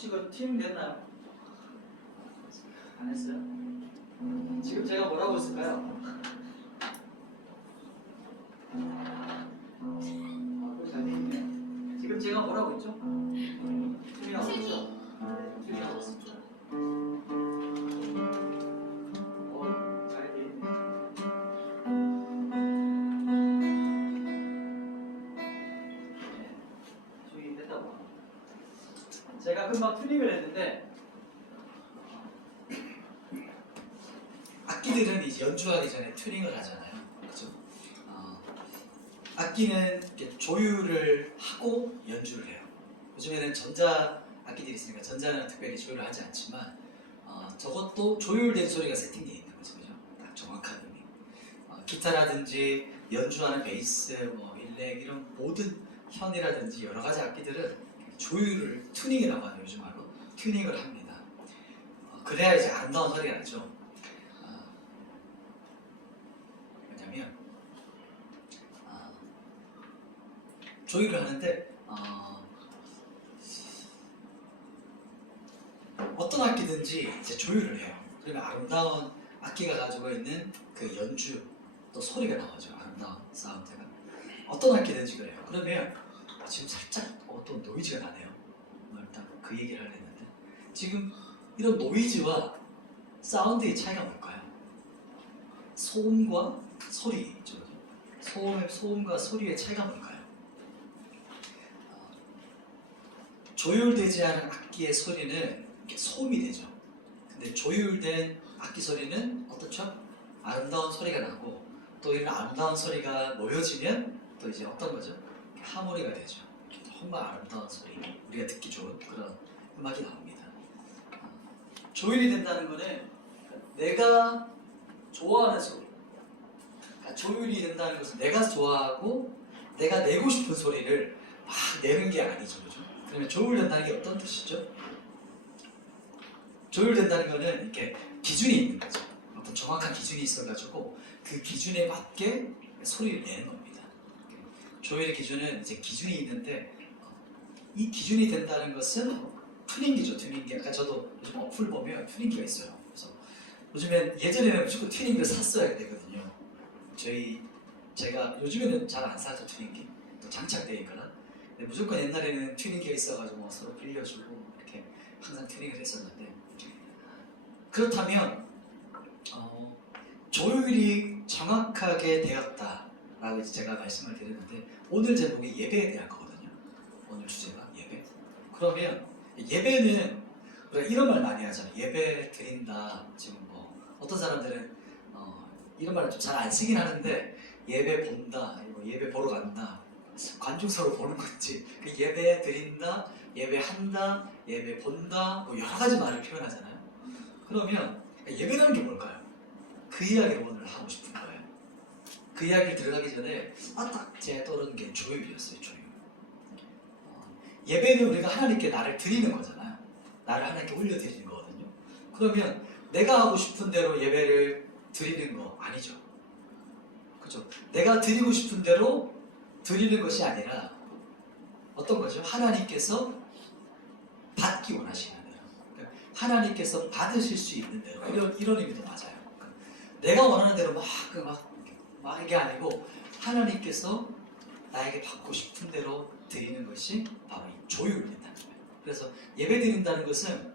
혹시 그 팀 됐나요? 안 했어요? 지금 제가 뭐라고 했을까요? 잘 되겠네요. 지금 제가 뭐라고 했죠? 튜닝하고 있죠? 튜닝하고 있습니다. 잘 되겠네요. 튜닝 됐다고. 제가 금방 튜닝을 했는데 악기들은 이제 연주하기 전에 튜닝을 하잖아요. 그죠? 악기는 이렇게 조율을 하고 연주를 해요. 요즘에는 전자 악기들이 있으니까 전자는 특별히 조율을 하지 않지만 저것도 조율된 소리가 세팅되어 있는 거죠. 그죠? 딱 정확한 음이. 기타라든지 연주하는 베이스, 뭐 일렉 이런 모든 현이라든지 여러 가지 악기들은 조율을 튜닝이라고 하죠. 요즘 말로 튜닝을 합니다. 그래야 이제 아름다운 소리가 나죠. 왜냐면 조율을 하는데 어떤 악기든지 이제 조율을 해요. 그러면 아름다운 악기가 가지고 있는 그 연주 또 소리가 나오죠. 아름다운 사운드가. 어떤 악기든지 그래요. 그러면 지금 살짝 어떤 노이즈가 나네요. 일단 그 얘기를 하려 했는데 지금 이런 노이즈와 사운드의 차이가 뭘까요? 소음과 소리죠. 소음과 소리의 차이가 뭘까요? 조율되지 않은 악기의 소리는 이렇게 소음이 되죠. 근데 조율된 악기 소리는 어떻죠? 아름다운 소리가 나고 또 이런 아름다운 소리가 모여지면 또 이제 어떤 거죠? 하모니가 되죠. 정말 아름다운 소리, 우리가 듣기 좋은 그런 음악이 나옵니다. 조율이 된다는 거는 내가 좋아하는 소리, 그러니까 조율이 된다는 것은 내가 좋아하고 내가 내고 싶은 소리를 막 내는 게 아니죠. 그죠? 그러면 조율된다는 게 어떤 뜻이죠? 조율된다는 거는 이렇게 기준이 있는 거죠. 어떤 정확한 기준이 있어가지고 그 기준에 맞게 소리를 내는 겁니다. 조율의 기준은 이제 기준이 있는데 이 기준이 된다는 것은 튜닝기죠. 튜닝기. 아까 저도 요즘 어플 보면 튜닝기가 있어요. 그래서 요즘엔 예전에는 무조건 튜닝기를 샀어야 되거든요. 제가 요즘에는 잘 안 사죠. 튜닝기. 또 장착되어 있거나. 근데 무조건 옛날에는 튜닝기가 있어가지고 서로 빌려주고 이렇게 항상 튜닝을 했었는데 그렇다면 조율이 정확하게 되었다라고 이제 제가 말씀을 드렸는데 오늘 제목이 예배에 대한 거거든요. 오늘 주제가 예배. 그러면 예배는 우리가 이런 말 많이 하잖아요. 예배 드린다. 지금 뭐 어떤 사람들은 이런 말을 좀 잘 안 쓰긴 하는데 예배 본다, 예배 보러 간다. 관중석으로 보는 건지 예배 드린다, 예배한다, 예배 본다, 뭐 여러 가지 말을 표현하잖아요. 그러면 예배라는 게 뭘까요? 그 이야기를 오늘 하고 싶은 거예요. 그 이야기를 들어가기 전에 딱 제 떠오르는 게 조율이었어요. 조율. 예배는 우리가 하나님께 나를 드리는 거잖아요. 나를 하나님께 올려드리는 거거든요. 그러면 내가 하고 싶은 대로 예배를 드리는 거 아니죠. 그죠? 내가 드리고 싶은 대로 드리는 것이 아니라 어떤 거죠? 하나님께서 받기 원하시는 대로, 그러니까 하나님께서 받으실 수 있는 대로 이런 의미도 맞아요. 그러니까 내가 원하는 대로 막 이게 아니고 하나님께서 나에게 받고 싶은 대로 드리는 것이 바로 이 조율이 된다는 거예요. 그래서 예배 드린다는 것은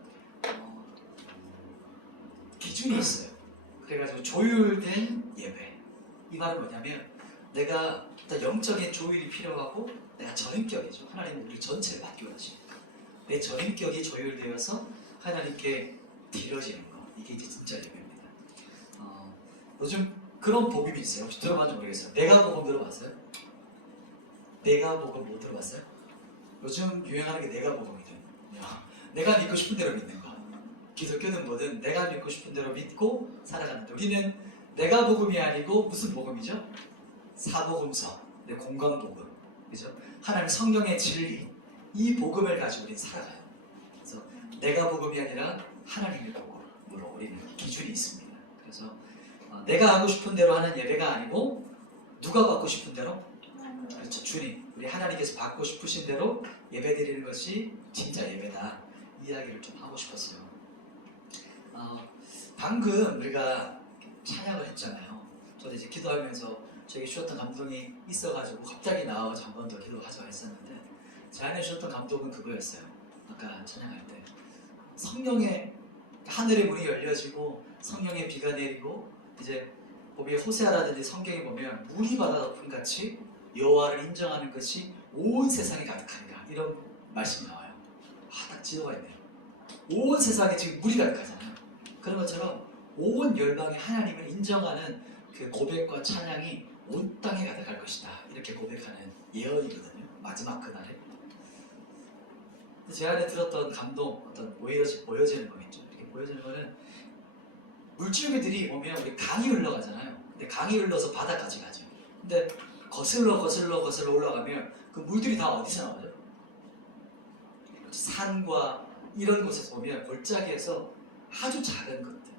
기준이 있어요. 그래가지고 조율된 예배. 이 말은 뭐냐면 내가 일단 영적인 조율이 필요하고 내가 전인격이죠. 하나님은 우리 전체를 받기 원하시니까 내 전인격이 조율되어서 하나님께 드려지는 거. 이게 이제 진짜 예배입니다. 요즘 그런 복음이 있어요. 혹시 들어봤는지 모르겠어요. 내가 복음 들어봤어요? 내가 복음 못 들어봤어요? 요즘 유행하는 게 내가 복음이거든요. 내가 믿고 싶은 대로 믿는 거. 기독교는 뭐든 내가 믿고 싶은 대로 믿고 살아가는데 우리는 내가 복음이 아니고 무슨 복음이죠? 사복음서, 공간복음, 그죠? 하나님 성령의 진리, 이 복음을 가지고 우리는 살아가요. 그래서 내가 복음이 아니라 하나님의 복음으로 우리는 기준이 있습니다. 그래서 내가 하고 싶은 대로 하는 예배가 아니고 누가 받고 싶은 대로? 그렇죠. 주님, 우리 하나님께서 받고 싶으신 대로 예배 드리는 것이 진짜 예배다. 이야기를 좀 하고 싶었어요. 방금 우리가 찬양을 했잖아요. 저도 이제 기도하면서 저에게 주셨던 감동이 있어가지고 갑자기 나와서 한 번 더 기도하자고 했었는데 제 안에 주셨던 감동은 그거였어요. 아까 찬양할 때 성령의 하늘의 문이 열려지고 성령의 비가 내리고 이제 거기에 호세아라든지 성경에 보면 물이 바다 덮음 같이 여호와를 인정하는 것이 온 세상에 가득하리라 이런 말씀이 나와요. 딱 지도가 있네요. 온 세상에 지금 물이 가득하잖아요. 그런 것처럼 온 열방이 하나님을 인정하는 그 고백과 찬양이 온 땅에 가득할 것이다 이렇게 고백하는 예언이거든요. 마지막 그날에 제 안에 들었던 감동, 어떤 보여지는 거겠죠. 이렇게 보여지는 거는 물줄기들이 보면 우리 강이 흘러가잖아요. 근데 강이 흘러서 바다까지 가죠. 근데 거슬러 올라가면 그 물들이 다 어디서 나오죠? 산과 이런 곳에서 보면 골짜기에서 아주 작은 것들,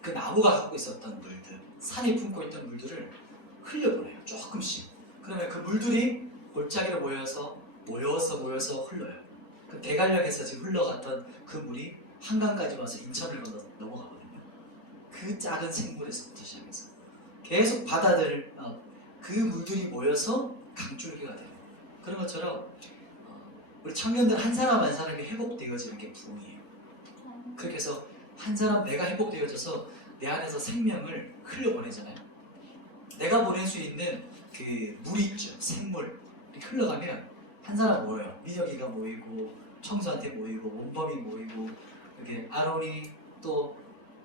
그 나무가 갖고 있었던 물들, 산이 품고 있던 물들을 흘려보내요. 조금씩. 그러면 그 물들이 골짜기로 모여서 흘러요. 그 대관령에서 지금 흘러갔던 그 물이 한강까지 와서 인천을 넘어가거든요. 그 작은 생물에서부터 시작해서 계속 바다들, 그 물들이 모여서 강줄기가 돼요. 그런 것처럼 우리 청년들 한 사람 한 사람이 회복되어지는 게 부흥이에요. 그렇게 해서 한 사람 내가 회복되어져서 내 안에서 생명을 흘려보내잖아요. 내가 보낼 수 있는 그 물이 있죠. 생물 이렇게 흘러가면 한 사람 모여요. 민혁이가 모이고 청소한테 모이고 원범이 모이고 이렇게 아론이 또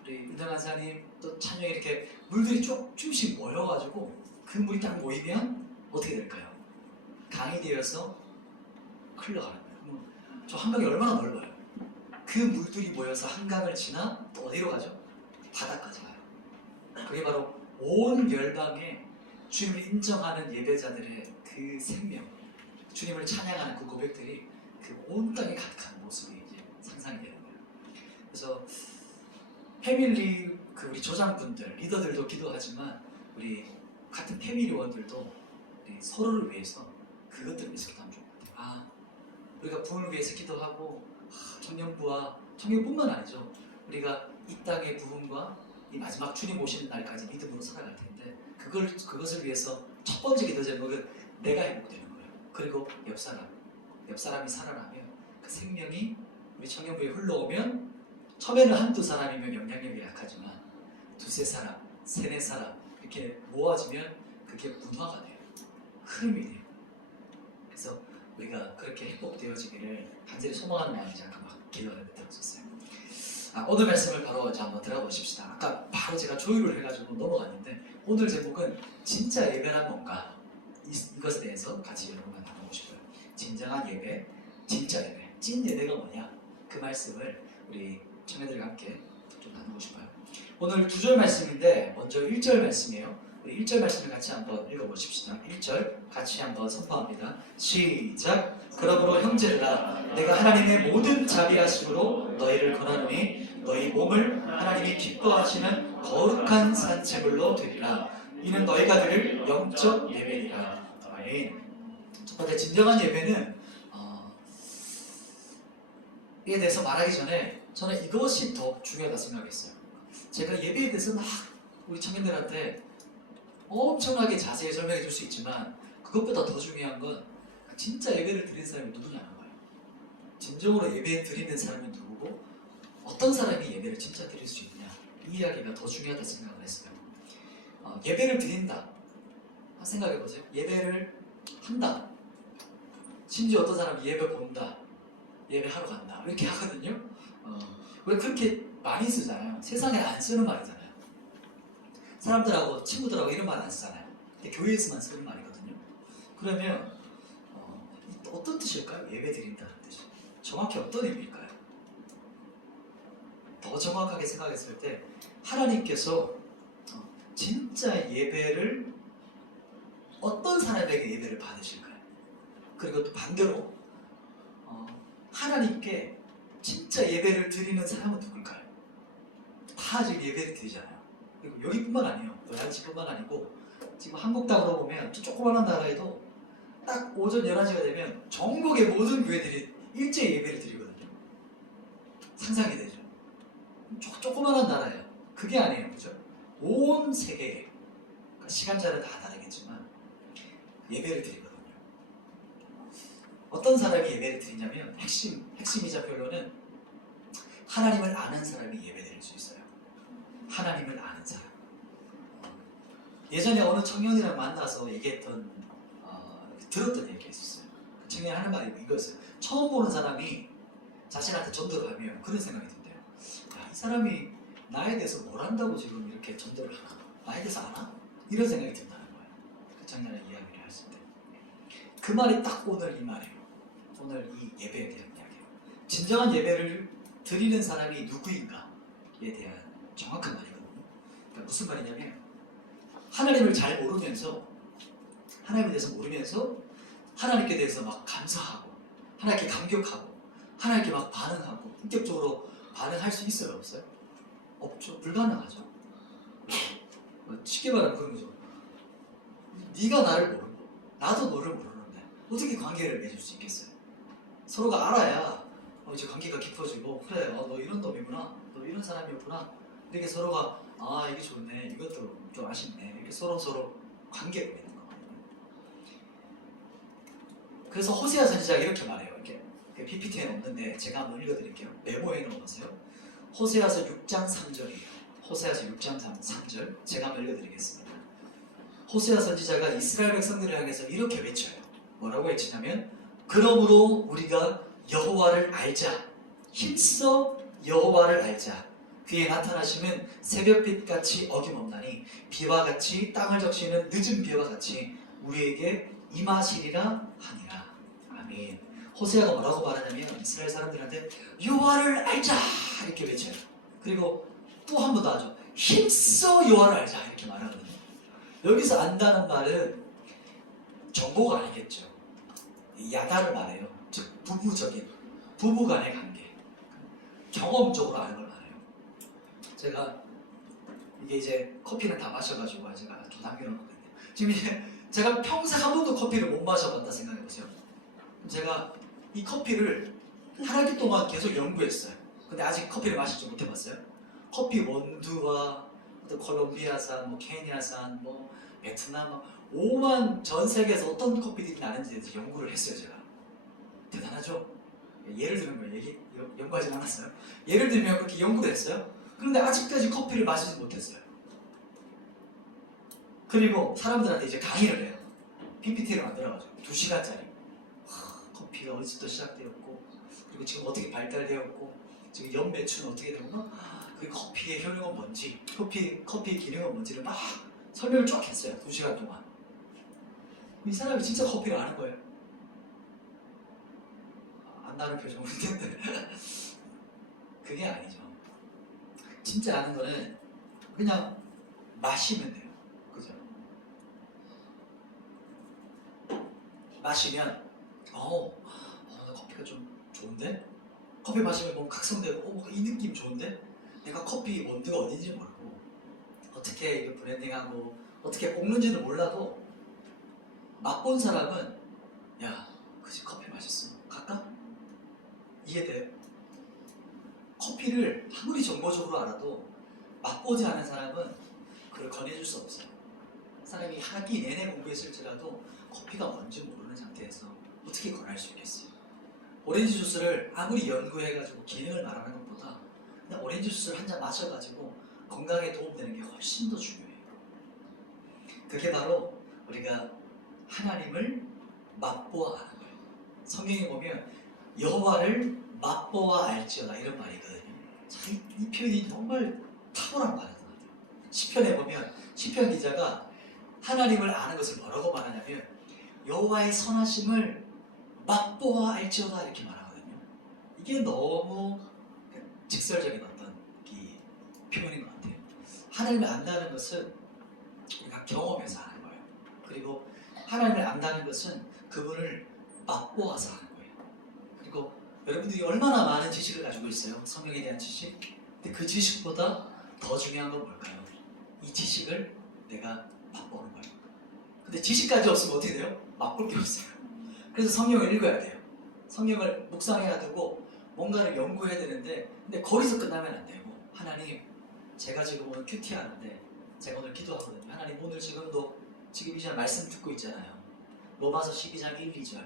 우리 은정한 사님 또 찬영이 이렇게 물들이 조금씩 모여가지고 그 물이 딱 모이면 어떻게 될까요? 강이 되어서 흘러가는 거예요. 저 한강이 얼마나 넓어요. 그 물들이 모여서 한강을 지나 또 어디로 가죠? 바다까지 가요. 그게 바로 온 열방에 주님을 인정하는 예배자들의 그 생명, 주님을 찬양하는 그 고백들이 그 온 땅에 가득한 모습이 이제 상상이 되는 거예요. 그래서 패밀리 그 우리 조장분들, 리더들도 기도하지만 우리 같은 패밀리원들도 우리 서로를 위해서 그것들을 위해서 기도하면 좋을 것 같아요. 우리가 부흥을 위해서 기도하고 청년뿐만 아니죠. 우리가 이 땅의 부흥과 이 마지막 주님 오시는 날까지 믿음으로 살아갈 텐데 그것을 위해서 첫 번째 기도 제목은 내가 회복되는 거예요. 그리고 옆 사람이 살아나면 그 생명이 우리 청년부에 흘러오면 처음에는 한두 사람이면 영향력이 약하지만 두세 사람, 세네 사람 이렇게 모아지면 그게 문화가 돼요. 흐름이 돼요. 그래서 우리가 그렇게 회복되어지기를 간절히 소망하는 마음이 잠깐 막 기도를 들었었어요. 오늘 말씀을 바로 한번 들어보십시다. 아까 바로 제가 조율을 해가지고 넘어갔는데 오늘 제목은 진짜 예배란 뭔가 이것에 대해서 같이 여러분과 나누고 싶어요. 진정한 예배, 진짜 예배, 찐 예배가 뭐냐 그 말씀을 우리 청년들과 함께 좀 나누고 싶어요. 오늘 2절 말씀인데 먼저 1절 말씀이에요. 우리 1절 말씀을 같이 한번 읽어보십시다. 1절 같이 한번 선포합니다. 시작. 그러므로 형제들아 내가 하나님의 모든 자비하심으로 너희를 권하노니 너희 몸을 하나님이 기뻐하시는 거룩한 산채물로 드리라. 이는 너희가 드릴 영적 예배니라. 아멘. 첫 번째 진정한 예배는 이에 대해서 말하기 전에 저는 이것이 더 중요하다 생각했어요. 제가 예배에 대해서 막 우리 청년들한테 엄청나게 자세히 설명해 줄 수 있지만 그것보다 더 중요한 건 진짜 예배를 드리는 사람이 누구냐는 거예요. 진정으로 예배 드리는 사람이 누구고 어떤 사람이 예배를 진짜 드릴 수 있냐 이 이야기가 더 중요하다 생각을 했어요. 예배를 드린다 생각해보세요. 예배를 한다. 심지어 어떤 사람이 예배 본다. 예배하러 간다. 이렇게 하거든요. 우리 그렇게 많이 쓰잖아요. 세상에 안 쓰는 말이잖아요. 사람들하고 친구들하고 이런 말 안 쓰잖아요. 근데 교회에서만 쓰는 말이거든요. 그러면 어떤 뜻일까요? 예배 드린다는 뜻이 정확히 어떤 의미일까요? 더 정확하게 생각했을 때 하나님께서 진짜 예배를 어떤 사람에게 예배를 받으실까요? 그리고 또 반대로 하나님께 진짜 예배를 드리는 사람은 누굴까요? 다 지금 예배를 드리잖아요. 그리고 여기뿐만 아니에요. 또 양치뿐만 아니고 지금 한국 땅으로 보면 조그만한 나라에도 딱 오전 11시가 되면 전국의 모든 교회들이 일제히 예배를 드리거든요. 상상이 되죠. 조그만한 나라예요. 그게 아니에요. 그죠? 온 세계에 그러니까 시간차는 다 다르겠지만 예배를 드리거든요. 어떤 사람이 예배를 드리냐면 핵심이자 결론은 하나님을 아는 사람이 예배 드릴 수 있어요. 하나님을 아는 사람. 예전에 어느 청년이랑 만나서 얘기했던 들었던 얘기가 있었어요. 그 청년이 하는 말이 이거였어요. 처음 보는 사람이 자신한테 전도를 하면 그런 생각이 든대요. 야, 이 사람이 나에 대해서 뭘 안다고 지금 이렇게 전도를 하나? 나에 대해서 아나? 이런 생각이 든다는 거예요. 그 청년의 이야기를 했을 때. 그 말이 딱 오늘 이 말이에요. 오늘 이 예배에 대한 이야기예요. 진정한 예배를 드리는 사람이 누구인가에 대한 정확한 말이거든요. 그러니까 무슨 말이냐면 하나님을 잘 모르면서 하나님에 대해서 모르면서 하나님께 대해서 막 감사하고 하나님께 감격하고 하나님께 막 반응하고 인격적으로 반응할 수 있어요? 없어요? 없죠. 불가능하죠. 쉽게 말하면 그런 거죠. 네가 나를 모르고 나도 너를 모르는데 어떻게 관계를 맺을 수 있겠어요? 서로가 알아야 이제 관계가 깊어지고 그래 너 이런 놈이구나 너 이런 사람이었구나 이렇게 서로가 아 이게 좋네 이것도 좀 아쉽네 이렇게 서로 관계가 맺는 거거든요. 그래서 호세아 선지자가 이렇게 말해요. 이렇게 PPT에는 없는데 제가 한번 읽어드릴게요. 메모에 넣어보세요. 호세아서 6장 3절이에요. 호세아서 6장 3절 제가 한번 읽어드리겠습니다. 호세아 선지자가 이스라엘 백성들을 향해서 이렇게 외쳐요. 뭐라고 외치냐면 그러므로 우리가 여호와를 알자. 힘써 여호와를 알자. 그의 나타나심은 새벽빛같이 어김없나니 비와 같이 땅을 적시는 늦은 비와 같이 우리에게 임하시리라 하니라. 아멘. 호세아가 뭐라고 말하냐면 이스라엘 사람들한테 여호와를 알자 이렇게 외쳐요. 그리고 또 한 번 더 하죠. 힘써 여호와를 알자 이렇게 말하거든요. 여기서 안다는 말은 정보가 아니겠죠. 야다를 말해요. 즉 부부적인 부부간의 관계 경험적으로 아는 걸 말해요. 제가 이게 이제 커피는 다 마셔가지고 제가 좀 남겨놓거든요. 지금 이제 제가 평생 한 번도 커피를 못 마셔봤다 생각해보세요. 제가 이 커피를 한 학기 동안 계속 연구했어요. 근데 아직 커피를 마시지 못해봤어요. 커피 원두와 또 콜롬비아산, 뭐 케냐산, 뭐 베트남, 오만 전 세계에서 어떤 커피들이 나는지에 대해서 연구를 했어요. 제가 대단하죠. 예를 들면 뭐 연구하지 않았어요. 예를 들면 그렇게 연구를 했어요. 그런데 아직까지 커피를 마시지 못했어요. 그리고 사람들한테 이제 강의를 해요. PPT를 만들어가지고 2시간짜리 커피가 어디서부터 시작되었고 그리고 지금 어떻게 발달되었고 지금 연 매출은 어떻게 되고 그리고 커피의 효능은 뭔지 커피의 기능은 뭔지를 막 설명을 쫙 했어요. 2시간 동안. 이 사람이 진짜 커피를 아는 거예요. 안다는 표정을 했는데 그게 아니죠. 진짜 아는 거는 그냥 마시면 돼요. 그죠? 마시면 나 커피가 좀 좋은데? 커피 마시면 뭔가 각성되고 이 느낌 좋은데? 내가 커피 원두가 어딘지 모르고 어떻게 이거 브랜딩하고 어떻게 볶는지도 몰라도 맛본 사람은 야 그치 커피 맛있어 갈까? 이해돼요? 커피를 아무리 정보적으로 알아도 맛보지 않은 사람은 그걸 권해줄 수 없어요. 사람이 학기 내내 공부했을지라도 커피가 뭔지 모르는 상태에서 어떻게 권할 수 있겠어요? 오렌지 주스를 아무리 연구해가지고 기능을 말하는 것보다 그냥 오렌지 주스를 한 잔 마셔가지고 건강에 도움되는 게 훨씬 더 중요해요. 그게 바로 우리가 하나님을 맛보아 아는 거예요. 성경에 보면 여호와를 맛보아 알지어다 이런 말이 있거든요. 이 표현이 정말 탁월한 말인 것 같아요. 시편에 보면 시편 기자가 하나님을 아는 것을 뭐라고 말하냐면 여호와의 선하심을 맛보아 알지어다 이렇게 말하거든요. 이게 너무 직설적인 어떤 이 표현인 것 같아요. 하나님을 안다는 것은 우리가 경험해서 아는 거예요. 그리고 하나님을 안다는 것은 그분을 맛보아서 아는 거예요. 그리고 여러분들이 얼마나 많은 지식을 가지고 있어요. 성경에 대한 지식. 근데 그 지식보다 더 중요한 건 뭘까요? 이 지식을 내가 맛보는 거예요. 근데 지식까지 없으면 어떻게 돼요? 맛볼 게 없어요. 그래서 성경을 읽어야 돼요. 성경을 묵상해야 되고 뭔가를 연구해야 되는데 근데 거기서 끝나면 안 되고 하나님 제가 지금 오늘 큐티 하는데 제가 오늘 기도하거든요. 하나님 오늘 지금도 지금 이 시간 말씀 듣고 있잖아요. 로마서 12장 1, 2절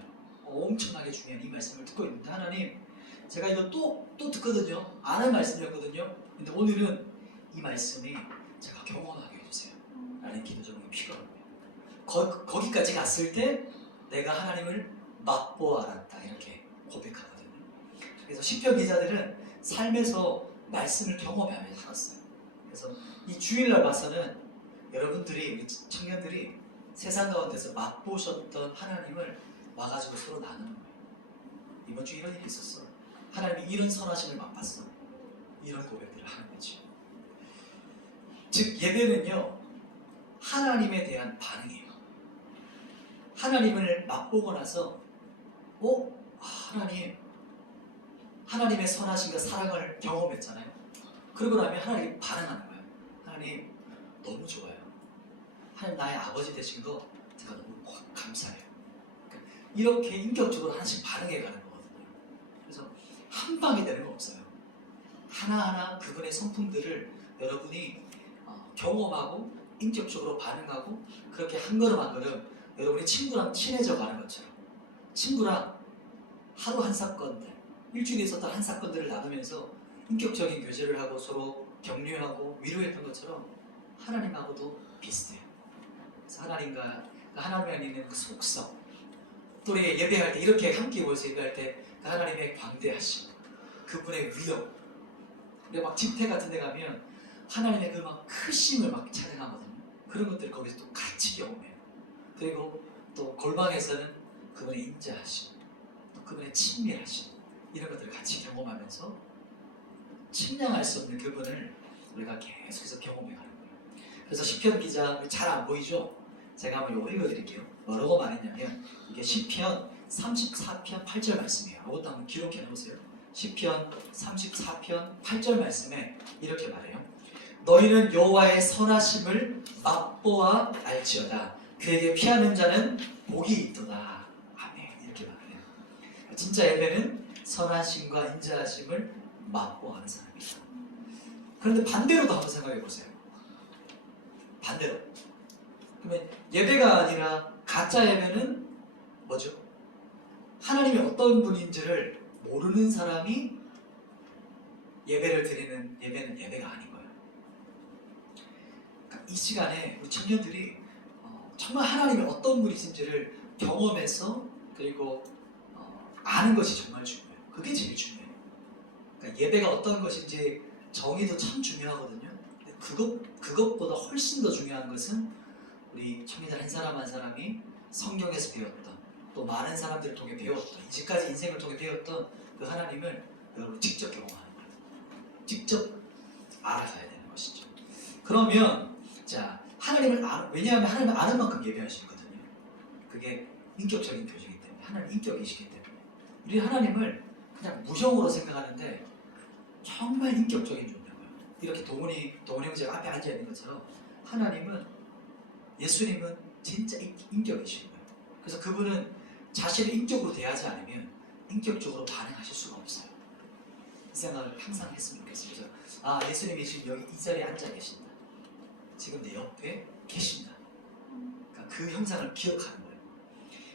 엄청나게 중요한 이 말씀을 듣고 있는데 하나님 제가 이거 또 듣거든요. 아는 말씀이었거든요. 근데 오늘은 이 말씀이 제가 경험하게 해주세요. 라는 기도 제목이 필요합니다. 거기까지 갔을 때 내가 하나님을 맛보아 알았다 이렇게 고백하거든요. 그래서 시편 기자들은 삶에서 말씀을 경험하면서 살았어요. 그래서 이 주일날 와서는 여러분들이 우리 청년들이 세상 가운데서 맛보셨던 하나님을 와가지고 서로 나누는 거예요. 이번 주 이런 일이 있었어. 하나님이 이런 선하심을 맛봤어. 이런 고백들을 하는 거죠. 즉 예배는요 하나님에 대한 반응이에요. 하나님을 맛보고 나서 하나님의 선하심과 사랑을 경험했잖아요. 그러고 나면 하나님이 반응하는 거예요. 하나님 너무 좋아요. 하나님 나의 아버지 되신 거 제가 너무 감사해요. 그러니까 이렇게 인격적으로 하나씩 반응해 가는 거거든요. 그래서 한 방에 되는 거 없어요. 하나하나 그분의 성품들을 여러분이 경험하고 인격적으로 반응하고 그렇게 한 걸음 한 걸음 여러분이 친구랑 친해져 가는 것처럼 친구랑 하루 한 사건들 일주일에 있었던 한 사건들을 나누면서 인격적인 교제를 하고 서로 격려하고 위로했던 것처럼 하나님하고도 비슷해요. 그래서 하나님에 있는 그 속성 또 우리 예배할 때 이렇게 함께 모여서 예배할 때 그 하나님의 광대하심 그분의 위엄 우리가 막 집회 같은 데 가면 하나님의 그 막 크심을 막 찬양하거든요. 그런 것들 거기서 또 같이 경험해요. 그리고 또 골방에서는 그분의 인자하심 또 그분의 친밀하심 이런 것들을 같이 경험하면서 측량할 수 없는 그분을 우리가 계속해서 경험해 가는 거예요. 그래서 시편 기자 잘 안 보이죠? 제가 한번 이거 읽어드릴게요. 뭐라고 말했냐면 이게 시편 34편 8절 말씀이에요. 이것도 한번 기록해 놓으세요. 시편 34편 8절 말씀에 이렇게 말해요. 너희는 여호와의 선하심을 맛보아 알지어다. 그에게 피하는 자는 복이 있도다. 아멘. 이렇게 말해요. 진짜 예배는 선하심과 인자하심을 맛보아하는 사람이다. 그런데 반대로도 한번 생각해 보세요. 반대로. 그러면 예배가 아니라 가짜 예배는 뭐죠? 하나님이 어떤 분인지를 모르는 사람이 예배를 드리는 예배는 예배가 아닌 거예요. 그러니까 이 시간에 우리 청년들이 정말 하나님이 어떤 분이신지를 경험해서 그리고 아는 것이 정말 중요해요. 그게 제일 중요해요. 그러니까 예배가 어떤 것인지 정의도 참 중요하거든요. 근데 그것보다 훨씬 더 중요한 것은 우리 청년들 한 사람 한 사람이 성경에서 배웠던 또 많은 사람들을 통해 배웠던 이제까지 인생을 통해 배웠던 그 하나님을 여러분 직접 경험하는 거예요. 직접 알아가야 되는 것이죠. 그러면 자 하나님을 왜냐하면 하나님을 아는 만큼 예배할 수 있거든요. 그게 인격적인 교제이기 때문에 하나님 인격이시기 때문에 우리 하나님을 그냥 무형으로 생각하는데 정말 인격적인 존재고요. 이렇게 동훈이 형제가 앞에 앉아 있는 것처럼 하나님은 예수님은 진짜 인격이신 거예요. 그래서 그분은 자신을 인격으로 대하지 않으면 인격적으로 반응하실 수가 없어요. 이 생각을 항상 했으면 좋겠어요. 그래서 예수님이 지금 여기 이 자리에 앉아 계신다. 지금 내 옆에 계신다. 그러니까 그 형상을 기억하는 거예요.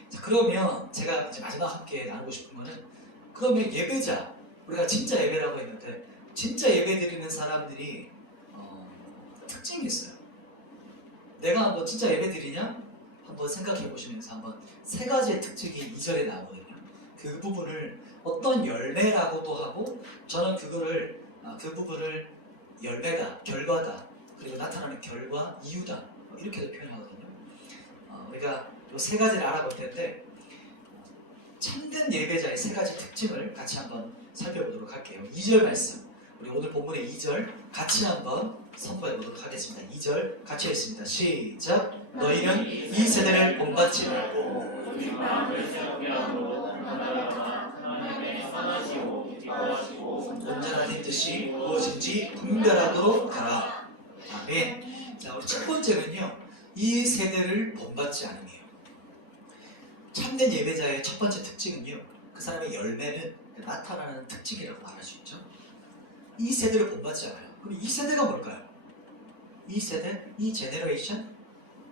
자, 그러면 제가 이제 마지막 함께 나누고 싶은 거는 그러면 예배자 우리가 진짜 예배라고 했는데 진짜 예배 드리는 사람들이 특징이 있어요. 내가 뭐 진짜 예배 드리냐? 한번 생각해 보시면서 한번 세 가지의 특징이 2절에 나오거든요. 그 부분을 어떤 열매라고도 하고 저는 그 부분을 열매다, 결과다, 그리고 나타나는 결과, 이유다 이렇게도 표현하거든요. 우리가 이 세 가지를 알아볼 텐데 참된 예배자의 세 가지 특징을 같이 한번 살펴보도록 할게요. 2절 말씀 우리 오늘 본문의 2절 같이 한번 선포해 보도록 하겠습니다. 2절 같이 했습니다. 시작. 너희는 이 세대를 본받지 말고 온전하신 뜻이 무엇인지 분별하도록 하라. 아멘. 자, 우리 첫 번째는요. 이 세대를 본받지 않음이에요. 참된 예배자의 첫 번째 특징은요. 그 사람의 열매는 나타나는 특징이라고 말할 수 있죠. 이 세대를 본받지 않아요. 그럼 이 세대가 뭘까요? 이 세대, 이 제너레이션?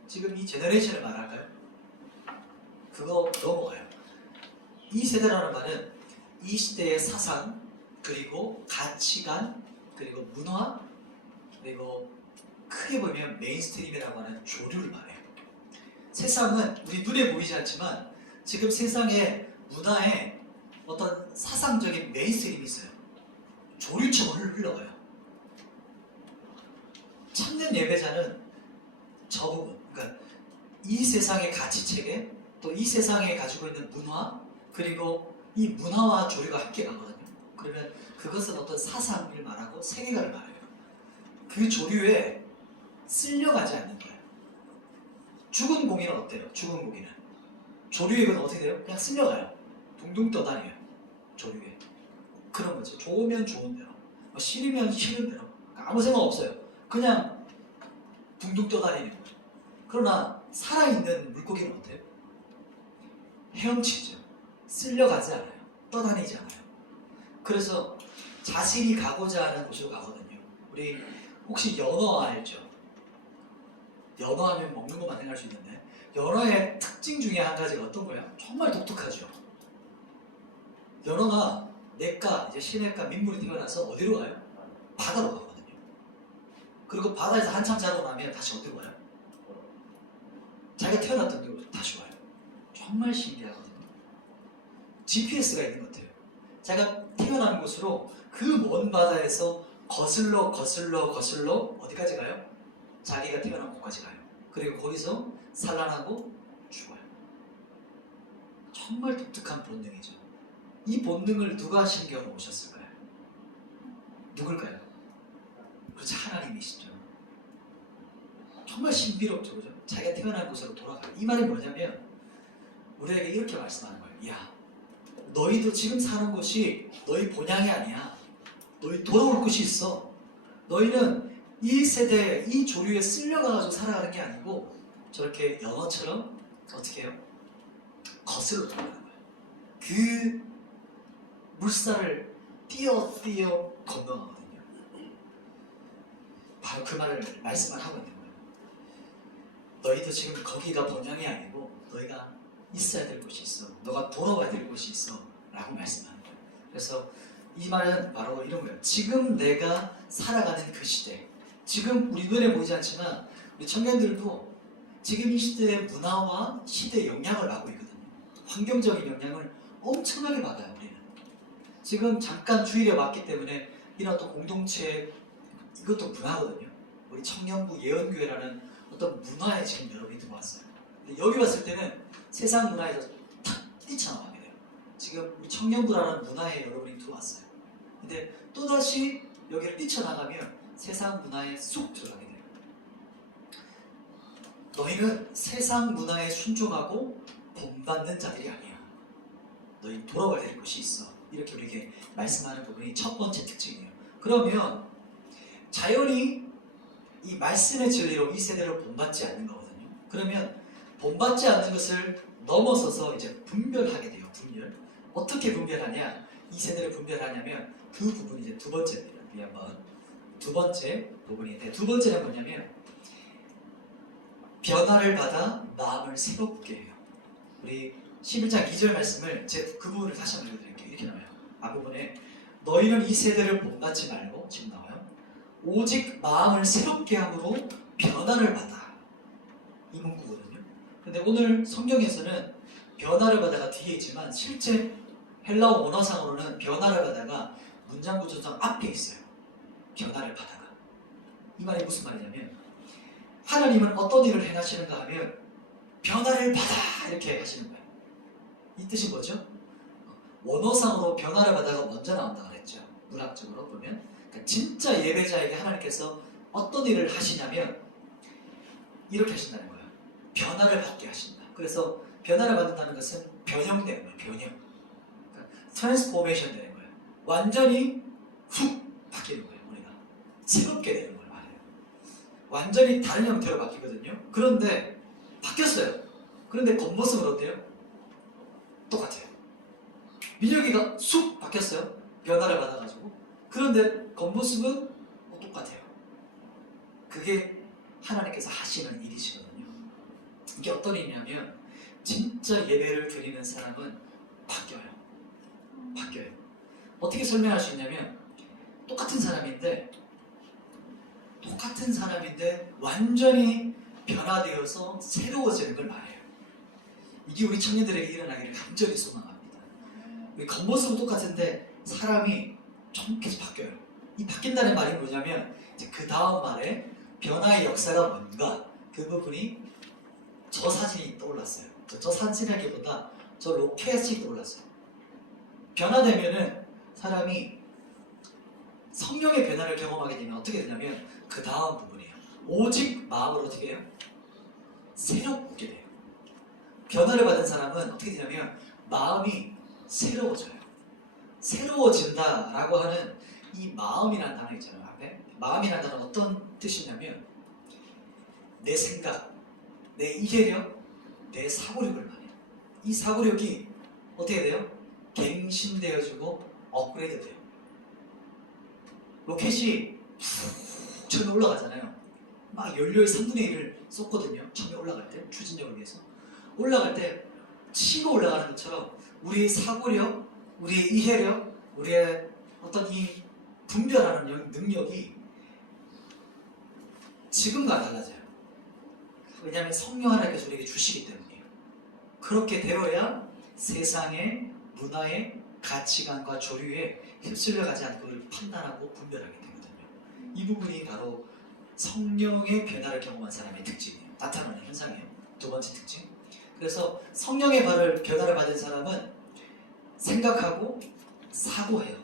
지금 이 제너레이션을 말할까요? 그거 넘어가요. 이 세대라는 말은 이 시대의 사상, 그리고 가치관, 그리고 문화, 그리고 크게 보면 메인스트림이라고 하는 조류를 말해요. 세상은 우리 눈에 보이지 않지만 지금 세상의 문화에 어떤 사상적인 메인스트림이 있어요. 조류처럼 흘러가요. 참된 예배자는 저 부분, 그러니까 이 세상의 가치체계, 또 이 세상에 가지고 있는 문화, 그리고 이 문화와 조류가 함께 가거든요. 그러면 그것은 어떤 사상을 말하고 세계관을 말해요. 그 조류에 쓸려가지 않는 거예요. 죽은 고기는 어때요? 죽은 고기는 조류에 그건 어떻게 돼요? 그냥 쓸려가요. 둥둥 떠다녀요. 조류에. 그런 거죠. 좋으면 좋은 대로, 싫으면 싫은 대로, 아무 생각 없어요. 그냥 둥둥 떠다니는 거예요. 그러나 살아있는 물고기는 어때요? 헤엄치죠. 쓸려가지 않아요. 떠다니지 않아요. 그래서 자신이 가고자 하는 곳으로 가거든요. 우리 혹시 연어 알죠? 연어하면 먹는 것만 생각할 수 있는데 연어의 특징 중에 한 가지가 어떤 거예요? 정말 독특하죠. 연어가 냇가, 이제 시냇가 민물이 태어나서 어디로 가요? 바다로 가거든요. 그리고 바다에서 한참 자고 나면 다시 어디로 가요? 자기가 태어났던 데로 다시 와요. 정말 신기하거든요. GPS가 있는 것 같아요. 자기가 태어난 곳으로 그 먼 바다에서 거슬러 어디까지 가요? 자기가 태어난 곳까지 가요. 그리고 거기서 산란하고 죽어요. 정말 독특한 본능이죠. 이 본능을 누가 신경을 오셨을까요? 누굴까요? 그렇죠. 하나님이시죠. 정말 신비롭죠. 그죠? 자기가 태어난 곳으로 돌아가요. 이 말이 뭐냐면 우리에게 이렇게 말씀하는 거예요. 야, 너희도 지금 사는 곳이 너희 본향이 아니야. 너희 돌아올 곳이 있어. 너희는 이 세대, 이 조류에 쓸려가가지고 살아가는 게 아니고 저렇게 연어처럼 어떻게 해요? 거슬러 돌아가는 거예요. 그 물살을 띄어 건너가거든요. 바로 그 말을 말씀을 하고 있는 거예요. 너희도 지금 거기가 본향이 아니고 너희가 있어야 될 곳이 있어. 너가 돌아와야 될 곳이 있어. 라고 말씀하는 거예요. 그래서 이 말은 바로 이런 거예요. 지금 내가 살아가는 그 시대, 지금 우리 눈에 보이지 않지만 우리 청년들도 지금 이 시대의 문화와 시대의 영향을 받고 있거든요. 환경적인 영향을 엄청나게 받아요. 우리는 지금 잠깐 주일에 왔기 때문에 이런 어떤 공동체, 이것도 문화거든요. 우리 청년부 예언교회라는 어떤 문화에 지금 여러분이 들어왔어요. 근데 여기 왔을 때는 세상 문화에서 탁 뛰쳐나가게 돼요. 지금 우리 청년부라는 문화에 여러분이 들어왔어요. 근데 또다시 여기를 뛰쳐나가면 세상 문화에 쑥 들어가게 돼요. 너희는 세상 문화에 순종하고 본받는 자들이 아니야. 너희 돌아와야 될 곳이 있어. 이렇게 우리에게 말씀하는 부분이 첫 번째 특징이에요. 그러면 자연히 이 말씀의 진리로 이 세대를 본받지 않는 거거든요. 그러면 본받지 않는 것을 넘어서서 이제 분별하게 돼요. 분별. 어떻게 분별하냐? 이 세대를 분별하냐면 그 부분이 이제 두 번째입니다. 우리 한번 두 번째 부분인데, 두 번째는 뭐냐면 변화를 받아 마음을 새롭게 해요. 우리 11장 2절 말씀을 그 부분을 다시 한번 읽어드릴게요. 이렇게 나와요. 앞부분에 너희는 이 세대를 본받지 말고, 지금 나와요. 오직 마음을 새롭게 함으로 변화를 받아. 이 문구거든요. 근데 오늘 성경에서는 변화를 받아가 뒤에 있지만 실제 헬라어 원어상으로는 변화를 받아가 문장 구조상 앞에 있어요. 변화를 받아가. 이 말이 무슨 말이냐면 하나님은 어떤 일을 행하시는가 하면 변화를 받아 이렇게 하시는 거예요. 이 뜻이 뭐죠? 원어상으로 변화를 받아가 먼저 나온다고 그랬죠. 문학적으로 보면 그러니까 진짜 예배자에게 하나님께서 어떤 일을 하시냐면 이렇게 하신다는 거예요. 변화를 받게 하신다. 그래서 변화를 받는다는 것은 변형되는 거예요. 변형. 그러니까 트랜스포메이션 되는 거예요. 완전히 훅 바뀌는 거예요. 우리가 새롭게 되는 걸 말해요. 완전히 다른 형태로 바뀌거든요. 그런데 바뀌었어요. 그런데 겉모습은 어때요? 똑같아요. 민혁이가 쑥 바뀌었어요. 변화를 받아가지고. 그런데 겉모습은 똑같아요. 그게 하나님께서 하시는 일이시거든요. 이게 어떤 의미냐면 진짜 예배를 드리는 사람은 바뀌어요. 바뀌어요. 어떻게 설명할 수 있냐면 똑같은 사람인데 완전히 변화되어서 새로워지는 걸 말해요. 이게 우리 청년들에게 일어나기를 간절히 소망합니다. 우리 겉모습은 똑같은데 사람이 좀 계속 바뀌어요. 이 바뀐다는 말이 뭐냐면 이제 그 다음 말에 변화의 역사가 뭔가 그 부분이 저 사진이 떠올랐어요. 저 사진이라기보다 저 로켓이 떠올랐어요. 변화되면은 사람이 성령의 변화를 경험하게 되면 어떻게 되냐면 그 다음 부분이에요. 오직 마음을 어떻게 해요? 새롭게 돼요. 변화를 받은 사람은 어떻게 되냐면 마음이 새로워져요. 새로워진다라고 하는 이 마음이라는 단어 있잖아요. 앞에 마음이라는 단어는 어떤 뜻이냐면 내 생각, 내 이해력, 내 사고력을 말해요. 이 사고력이 어떻게 돼요? 갱신되어지고 업그레이드 돼요. 로켓이 푹 처음에 올라가잖아요. 막 연료의 3분의 1을 썼거든요. 처음에 올라갈 때 추진력을 위해서 올라갈 때 치고 올라가는 것처럼 우리의 사고력, 우리의 이해력, 우리의 어떤 이 분별하는 능력이 지금과 달라져요. 왜냐하면 성령 하나님께서 우리에게 주시기 때문이에요. 그렇게 되어야 세상의 문화의 가치관과 조류에 휩쓸려 가지 않고 그걸 판단하고 분별하게 되거든요. 이 부분이 바로 성령의 변화를 경험한 사람의 특징이에요. 나타나는 현상이에요. 두 번째 특징. 그래서 성령의 변화를 받은 사람은 생각하고 사고해요.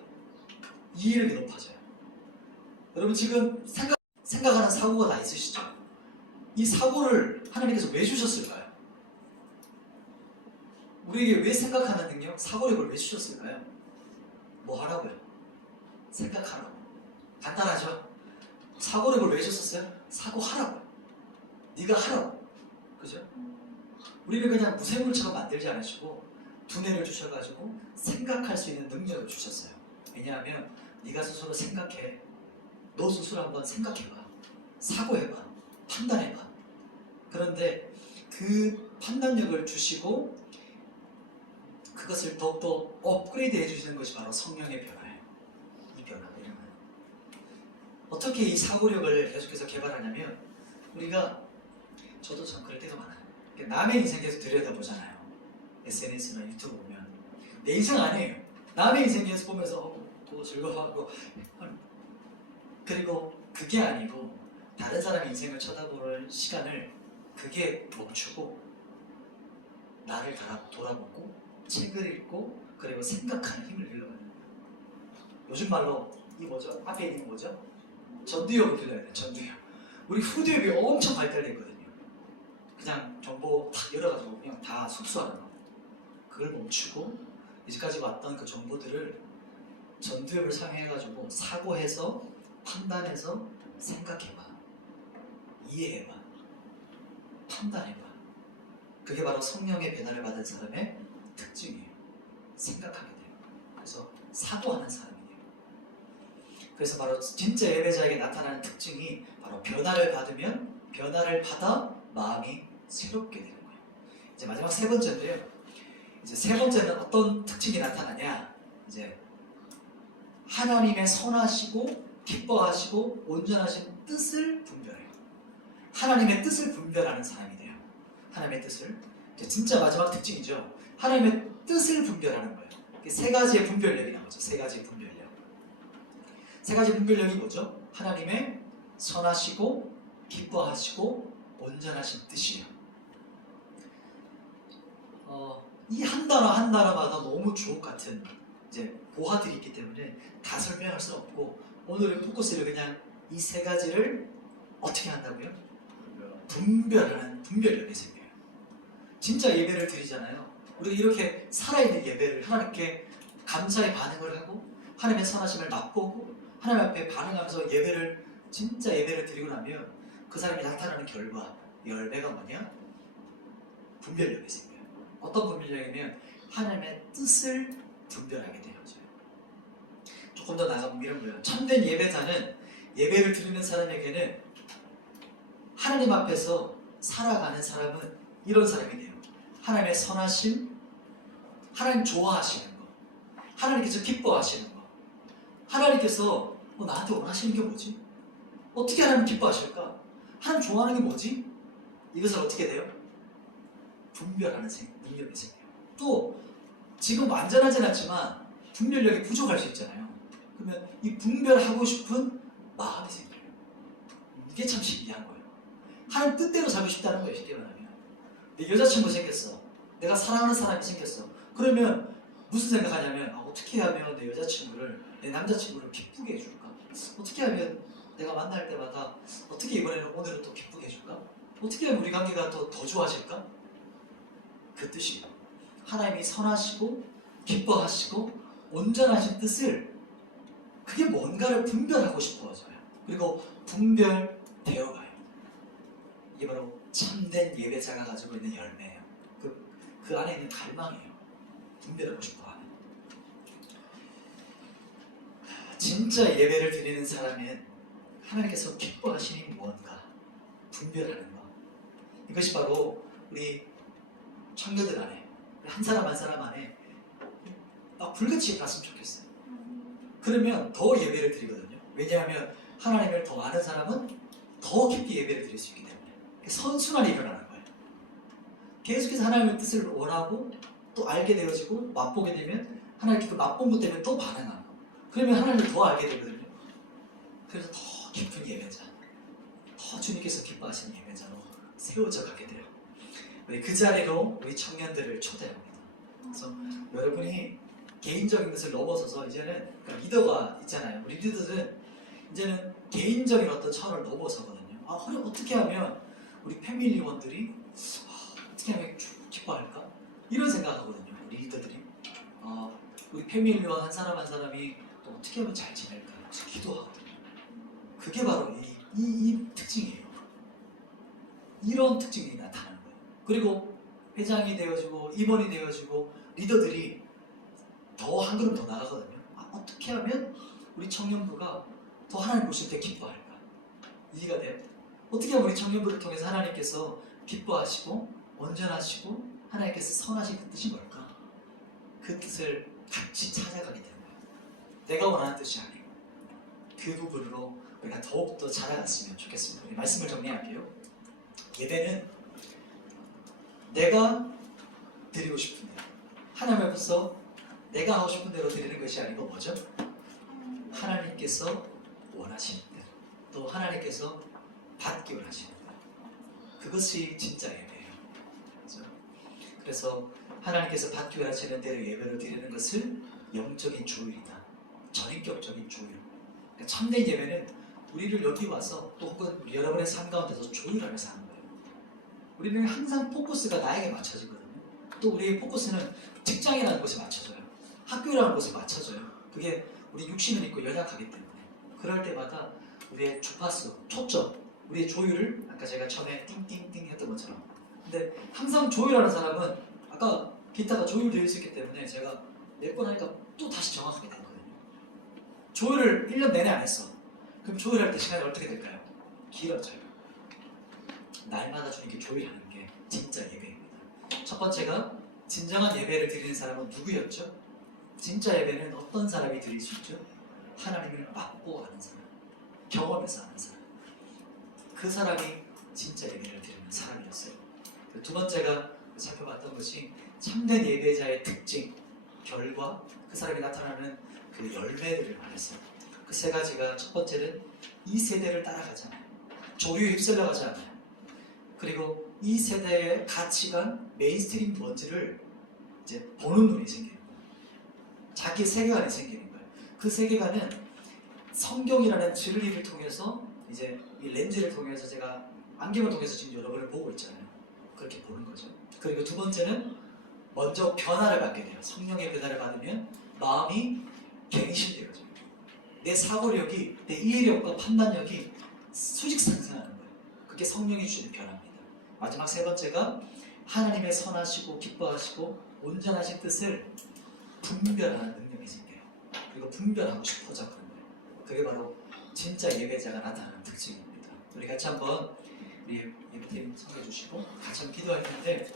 이해력이 높아져요. 여러분 지금 생각하는 사고가 다 있으시죠? 이 사고를 하나님께서 왜 주셨을까요? 우리에게 왜 생각하는 능력, 사고력을 왜 주셨을까요? 뭐 하라고요? 생각하라고. 간단하죠? 사고력을 왜 주셨어요? 사고하라고요. 네가 하라고. 그죠? 우리를 그냥 무생물처럼 만들지 않으시고 두뇌를 주셔가지고 생각할 수 있는 능력을 주셨어요. 왜냐하면 네가 스스로 생각해. 너 스스로 한번 생각해봐. 사고해봐. 판단해봐. 그런데 그 판단력을 주시고 그것을 더욱더 업그레이드 해주시는 것이 바로 성령의 변화예요. 이 변화가 일어나요. 어떻게 이 사고력을 계속해서 개발하냐면 저도 참 그럴 때도 많아요. 남의 인생 계속 들여다보잖아요. SNS나 유튜브 보면 내 인생 아니에요. 남의 인생 계속 보면서 즐거워하고 그리고 그게 아니고 다른 사람의 인생을 쳐다보는 시간을 그게 멈추고 나를 돌아보고 책을 읽고 그리고 생각하는 힘을 길러가는 거예요. 요즘 말로 이 뭐죠? 앞에 있는 뭐죠? 전두엽을 길러야 돼요. 전두엽. 우리 후두엽이 엄청 발달됐거든요. 그냥 정보 탁 열어가지고 그냥 다 흡수하는 거. 그걸 멈추고 이제까지 왔던 그 정보들을 전두엽을 사용해가지고 사고해서 판단해서 생각해봐. 이해해봐. 판단해봐. 그게 바로 성령의 변화를 받은 사람의 특징이에요. 생각하게 돼요. 그래서 사고하는 사람이 돼요. 그래서 바로 진짜 예배자에게 나타나는 특징이 바로 변화를 받아 마음이 새롭게 되는 거예요. 이제 마지막 세 번째인데요. 이제 세 번째는 어떤 특징이 나타나냐? 이제 하나님의 선하시고 기뻐하시고 온전하신 뜻을 분별해요. 하나님의 뜻을 분별하는 사람이 돼요. 하나님의 뜻을. 진짜 마지막 특징이죠. 하나님의 뜻을 분별하는 거예요. 세 가지의 분별력이 나오죠. 세 가지의 분별력. 세 가지 분별력이 뭐죠? 하나님의 선하시고 기뻐하시고 온전하신 뜻이에요. 이 한 단어 한 단어마다 너무 주옥 같은 이제 보화들이 있기 때문에 다 설명할 수 없고 오늘의 포커스를 그냥 이 세 가지를 어떻게 한다고요? 분별하는 분별력이 생겨요. 진짜 예배를 드리잖아요. 우리가 이렇게 살아있는 예배를 하나님께 감사의 반응을 하고 하나님의 선하심을 맛보고 하나님 앞에 반응하면서 진짜 예배를 드리고 나면 그 사람이 나타나는 결과, 열매가 뭐냐? 분별력이 생겨요. 어떤 분별력이냐면 하나님의 뜻을 분별하게 되어져요. 조금 더 나가보면 이런 거예요. 참된 예배자는 예배를 드리는 사람에게는 하나님 앞에서 살아가는 사람은 이런 사람이 돼요. 하나님의 선하심, 하나님 좋아하시는 거, 하나님께서 기뻐하시는 거, 하나님께서 나한테 원하시는 게 뭐지? 어떻게 하나님 기뻐하실까? 하나님 좋아하는 게 뭐지? 이것을 어떻게 돼요? 분별하는 능력이 생겨요. 또 지금 완전하진 않지만 분별력이 부족할 수 있잖아요. 그러면 이 분별하고 싶은 마음이 생겨요. 이게 참 신기한 거예요. 하나님 뜻대로 살고 싶다는 거예요. 쉽게 말하면 내 여자친구 생겼어. 내가 사랑하는 사람이 생겼어. 그러면 무슨 생각하냐면 어떻게 하면 내 여자친구를, 내 남자친구를 기쁘게 해줄까? 어떻게 하면 내가 만날 때마다 어떻게 이번에는 오늘은 또 기쁘게 해줄까? 어떻게 하면 우리 관계가 더 좋아질까? 그 뜻이에요. 하나님이 선하시고 기뻐하시고 온전하신 뜻을, 그게 뭔가를 분별하고 싶어져요. 그리고 분별되어 가요. 이게 바로 참된 예배자가 가지고 있는 열매예요. 그 안에 있는 갈망이에요. 분별하고 싶어 하는. 진짜 예배를 드리는 사람은 하나님께서 기뻐하시니 무언가 분별하는 것. 이것이 바로 우리 청년들 안에, 한 사람 한 사람 안에 막 불같이 갔으면 좋겠어요. 그러면 더 예배를 드리거든요. 왜냐하면 하나님을 더 아는 사람은 더 깊게 예배를 드릴 수 있기 때문에 선순환이 일어나는 거예요. 계속해서 하나님의 뜻을 원하고 또 알게 되어지고 맛보게 되면 하나님께 그 맛본 것 때문에 또 반응하고, 그러면 하나님을 더 알게 되거든요. 그래서 더 깊은 예배자, 더 주님께서 기뻐하시는 예배자로 세워져 가게 돼요. 그 자리로 우리 청년들을 초대합니다. 그래서 여러분이 개인적인 것을 넘어서서 이제는, 그러니까 리더가 있잖아요. 우리 리더들은 이제는 개인적인 어떤 차원을 넘어서거든요. 어떻게 하면 우리 패밀리원들이 어떻게 하면 기뻐할까? 이런 생각하거든요. 우리 리더들이 우리 패밀리원 한 사람 한 사람이 또 어떻게 하면 잘 지낼까? 그래서 기도하거든요. 그게 바로 이 특징이에요. 이런 특징이 나타나는 거예요. 그리고 회장이 되어지고 임원이 되어지고 리더들이 더 한 걸음 더 나가거든요. 어떻게 하면 우리 청년부가 더 하나님 보실 때 기뻐할까? 이해가 돼요? 어떻게 하면 우리 청년부를 통해서 하나님께서 기뻐하시고 온전하시고 하나님께서 선하신 그 뜻이 뭘까? 그 뜻을 같이 찾아가게 되는 거예요. 내가 원하는 뜻이 아니고 그 부분으로 우리가 더욱더 자라갔으면 좋겠습니다. 우리 말씀을 정리할게요. 예배는 내가 드리고 싶은 대로, 하나님 앞에서 내가 하고 싶은 대로 드리는 것이 아니고 뭐죠? 하나님께서 원하시는 대로, 또 하나님께서 받기 원하시는 대로, 그것이 진짜 예배예요. 그렇죠? 그래서 하나님께서 받기 원하시는 대로 예배를 드리는 것을 영적인 조율이다, 전인격적인 조율. 그러니까 참된 예배는 우리를 여기 와서 또 혹은 우리 여러분의 삶 가운데서 조율하면서 하는 거예요. 우리는 항상 포커스가 나에게 맞춰지거든요. 또 우리의 포커스는 직장이라는 곳에 맞춰져요. 학교라는 곳에 맞춰져요. 그게 우리 육신을 입고 연약하기 때문에 그럴 때마다 우리의 주파수, 초점, 우리의 조율을 아까 제가 처음에 띵띵띵 했던 것처럼, 근데 항상 조율하는 사람은 아까 기타가 조율되어 있었기 때문에 제가 몇 번 하니까 또 다시 정확하게 되거든요. 조율을 1년 내내 안 했어. 그럼 조율할 때 시간이 어떻게 될까요? 길어져요. 날마다 주님께 조율하는 게 진짜 예배입니다. 첫 번째가 진정한 예배를 드리는 사람은 누구였죠? 진짜 예배는 어떤 사람이 드릴 수 있죠? 하나님을 맛보 아는 사람, 경험해서 아는 사람. 그 사람이 진짜 예배를 드리는 사람이었어요. 두 번째가 살펴봤던 것이 참된 예배자의 특징, 결과, 그 사람이 나타나는 그 열매들을 말했어요. 그 세 가지가, 첫 번째는 이 세대를 따라가잖아요. 조류에 휩쓸려가지 않아요. 그리고 이 세대의 가치관, 메인스트림 뭔지를 이제 보는 눈이 생기는 거예요. 자기 세계관이 생기는 거예요. 그 세계관은 성경이라는 진리를 통해서, 이제 이 렌즈를 통해서, 제가 안경을 통해서 지금 여러분을 보고 있잖아요. 그렇게 보는 거죠. 그리고 두 번째는 먼저 변화를 받게 돼요. 성령의 변화를 받으면 마음이 갱신되어져요. 내 사고력이, 내 이해력과 판단력이 수직 상승하는 거예요. 그게 성령이 주는 변화입니다. 마지막 세 번째가 하나님의 선하시고 기뻐하시고 온전하신 뜻을 분별하는 능력이 생겨요. 그리고 분별하고 싶어져 하는 거예요. 그게 바로 진짜 예배자가 나타나는 특징입니다. 우리 같이 한번 우리 예배팀 섬겨 주시고 같이 한번 기도할 텐데